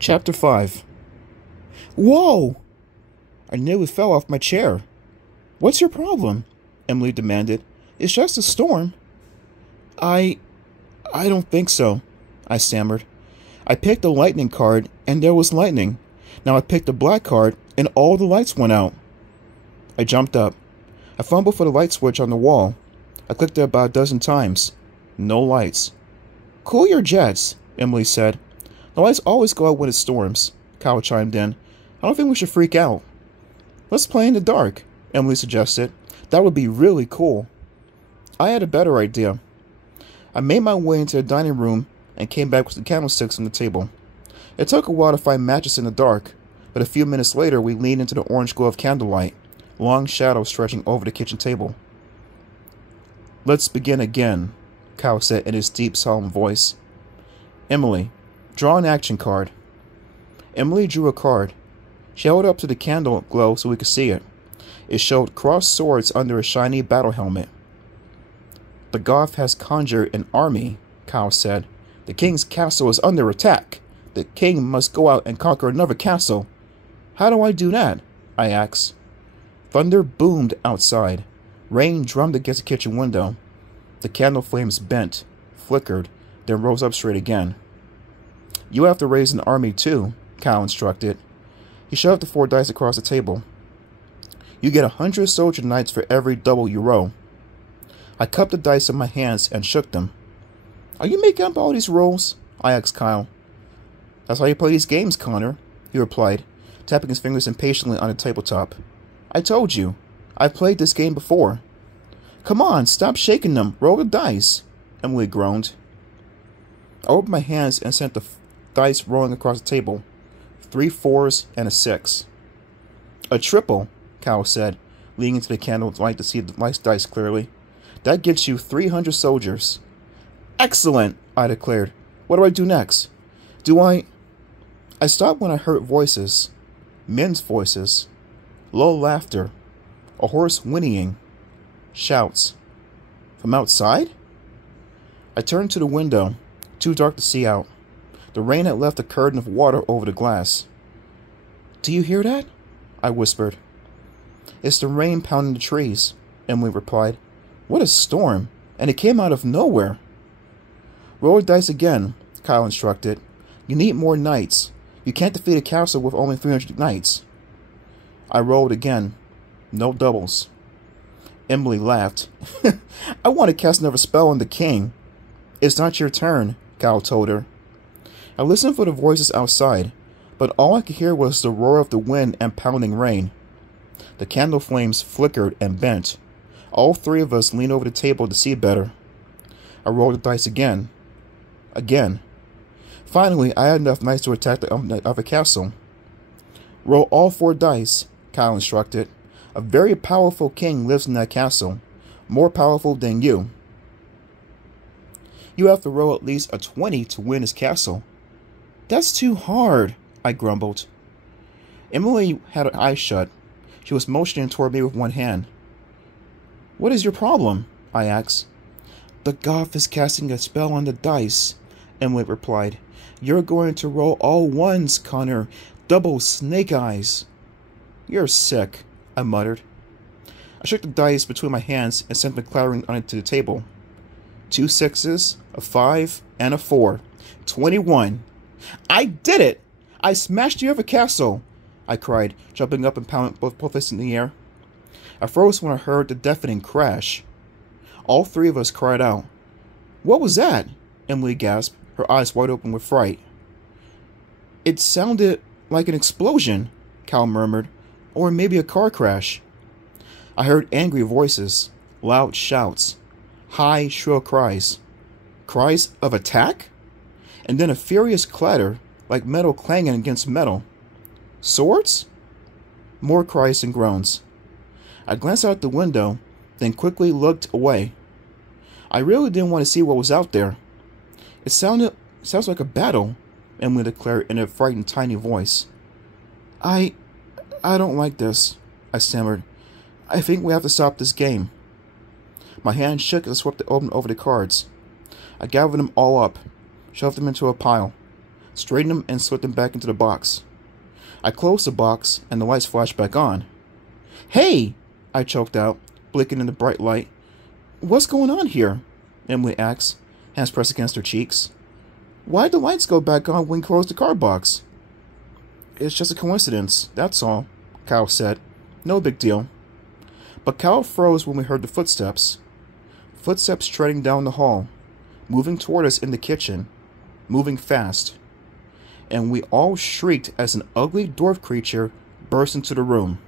Chapter 5. Whoa! I nearly fell off my chair. What's your problem? Emily demanded. It's just a storm. I don't think so, I stammered. I picked a lightning card, and there was lightning. Now I picked a black card, and all the lights went out. I jumped up. I fumbled for the light switch on the wall. I clicked it about a dozen times. No lights. Cool your jets, Emily said. The lights always go out when it storms, Kyle chimed in. I don't think we should freak out. Let's play in the dark, Emily suggested. That would be really cool. I had a better idea. I made my way into the dining room and came back with the candlesticks on the table. It took a while to find matches in the dark, but a few minutes later we leaned into the orange glow of candlelight, long shadows stretching over the kitchen table. Let's begin again, Kyle said in his deep, solemn voice. Emily, draw an action card. Emily drew a card. She held it up to the candle glow so we could see it. It showed crossed swords under a shiny battle helmet. The Goth has conjured an army, Kyle said. The king's castle is under attack. The king must go out and conquer another castle. How do I do that? I asked. Thunder boomed outside. Rain drummed against the kitchen window. The candle flames bent, flickered, then rose up straight again. You have to raise an army too, Kyle instructed. He shoved the 4 dice across the table. You get 100 soldier knights for every double you roll. I cupped the dice in my hands and shook them. Are you making up all these rolls? I asked Kyle. That's how you play these games, Connor, he replied, tapping his fingers impatiently on the tabletop. I told you. I've played this game before. Come on, stop shaking them. Roll the dice, Emily groaned. I opened my hands and sent the dice rolling across the table. 3 4s and a 6. A triple, Kyle said, leaning into the candlelight to see the last dice clearly. That gets you 300 soldiers. Excellent, I declared. What do I do next? I stopped when I heard voices. Men's voices. Low laughter. A horse whinnying. Shouts. From outside? I turned to the window, too dark to see out. The rain had left a curtain of water over the glass. Do you hear that? I whispered. It's the rain pounding the trees, Emily replied. What a storm, and it came out of nowhere. Roll the dice again, Kyle instructed. You need more knights. You can't defeat a castle with only 300 knights. I rolled again. No doubles. Emily laughed. I want to cast another spell on the king. It's not your turn, Kyle told her. I listened for the voices outside, but all I could hear was the roar of the wind and pounding rain. The candle flames flickered and bent. All 3 of us leaned over the table to see better. I rolled the dice again. Again. Finally, I had enough knights to attack the other castle. Roll all 4 dice, Kyle instructed. A very powerful king lives in that castle. More powerful than you. You have to roll at least a 20 to win his castle. That's too hard, I grumbled. Emily had her eyes shut. She was motioning toward me with one hand. What is your problem? I asked. The Goth is casting a spell on the dice, Emily replied. You're going to roll all 1s, Connor. Double snake eyes. You're sick, I muttered. I shook the dice between my hands and sent them clattering onto the table. 2 6s, a 5, and a 4. 21. I did it! I smashed the other castle! I cried, jumping up and pounding both fists in the air. I froze when I heard the deafening crash. All 3 of us cried out. What was that? Emily gasped, her eyes wide open with fright. It sounded like an explosion, Cal murmured, or maybe a car crash. I heard angry voices, loud shouts, high, shrill cries. Cries of attack? And then a furious clatter, like metal clanging against metal. Swords? More cries and groans. I glanced out the window, then quickly looked away. I really didn't want to see what was out there. It sounds like a battle, Emily declared in a frightened, tiny voice. I don't like this, I stammered. I think we have to stop this game. My hand shook as I swept it open over the cards. I gathered them all up, shoved them into a pile. straightened them, and slipped them back into the box. I closed the box, and the lights flashed back on. "Hey!" I choked out, blinking in the bright light. "What's going on here?" Emily asked, hands pressed against her cheeks. "Why'd the lights go back on when we closed the card box?" "It's just a coincidence, that's all," Kyle said. "No big deal." But Kyle froze when we heard the footsteps. Footsteps treading down the hall, moving toward us in the kitchen, moving fast. And we all shrieked as an ugly dwarf creature burst into the room.